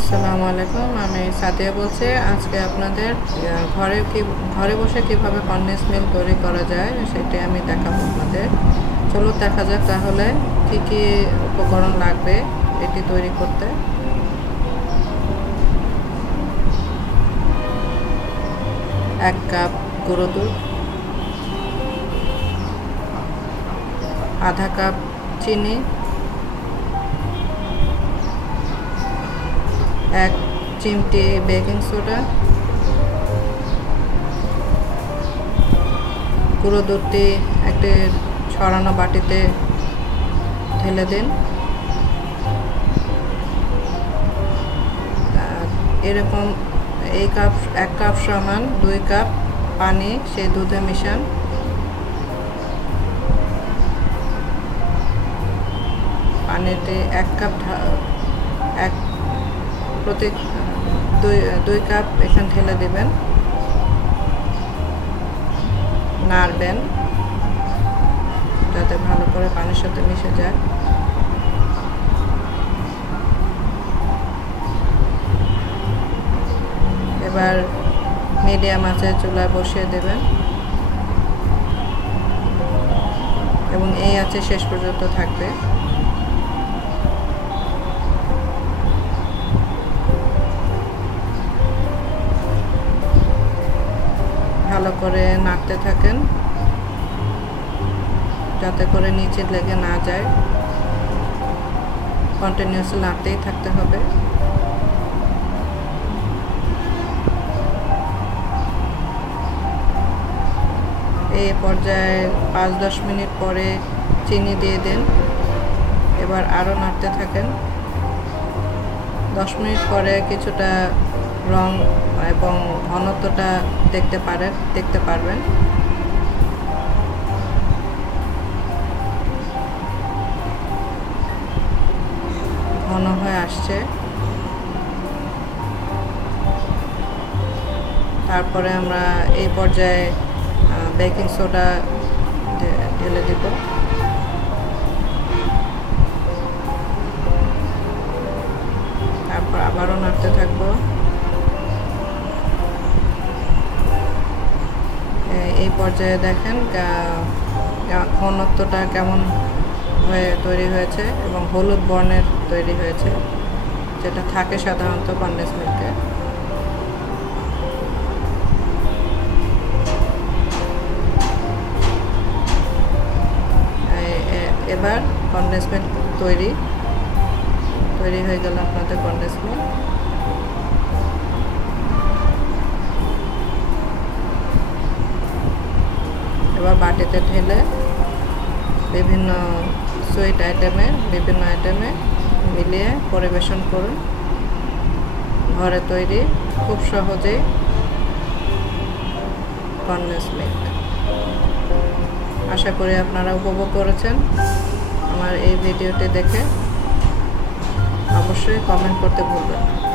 আসসালামু আলাইকুম, আমি সাদিয়া বলছি। আজকে আপনাদের ঘরে কি, ঘরে বসে কীভাবে কন্ডেন্স মিল্ক তৈরি করা যায় সেটাই আমি দেখাবো আপনাদের। চলো দেখা যাক তাহলে কি কি উপকরণ লাগবে এটি তৈরি করতে। এক কাপ গুঁড়ো দুধ। আধা কাপ চিনি, এক চিমটি বেকিং সোডা, গুঁড়ো দুধটি একটি ছড়ানো বাটিতে ঢেলে দিন। এরকম এই কাপ, এক কাপ সমান দুই কাপ পানি, সেই দুধে মিশান। পানিতে এক কাপ এক প্রতি দুই দুই কাপ এখানে ঢেলে দেবেন। নাড়বেন, যাতে ভালো করে পানির সাথে মিশে যায়। এবার মিডিয়াম আছে চুলায় বসিয়ে দেবেন। এবং এই আছে শেষ পর্যন্ত থাকবে। ভালো করে নাড়তে থাকেন, যাতে করে নিচে লেগে না যায়। কন্টিনিউসলি নাড়তেই থাকতে হবে। এই পর্যায়ে পাঁচ দশ মিনিট পরে চিনি দিয়ে দেন। এবার আরও নাড়তে থাকেন। দশ মিনিট পরে কিছুটা রং এবং ঘনত্বটা দেখতে পারেন দেখতে পারবেন। ঘন হয়ে আসছে। তারপরে আমরা এই পর্যায়ে বেকিং সোডা ঢেলে দিব। এই পর্যায়ে দেখেন ঘনত্বটা কেমন হয়ে তৈরি হয়েছে এবং হলুদ বর্ণের তৈরি হয়েছে, যেটা থাকে সাধারণত কন্ডেন্স মিল্কে। এবার কন্ডেন্স মিল্ক তৈরি তৈরি হয়ে গেল আপনাদের কন্ডেন্স মিল্ক। বাটিতে ঢেলে বিভিন্ন সুইট আইটেমে বিভিন্ন আইটেমে মিলিয়ে পরিবেশন করুন। ঘরে তৈরি খুব সহজেই কন্ডেন্স মিল্ক আশা করি আপনারা উপভোগ করেছেন আমার এই ভিডিওটি দেখে। অবশ্যই কমেন্ট করতে ভুলবেন না।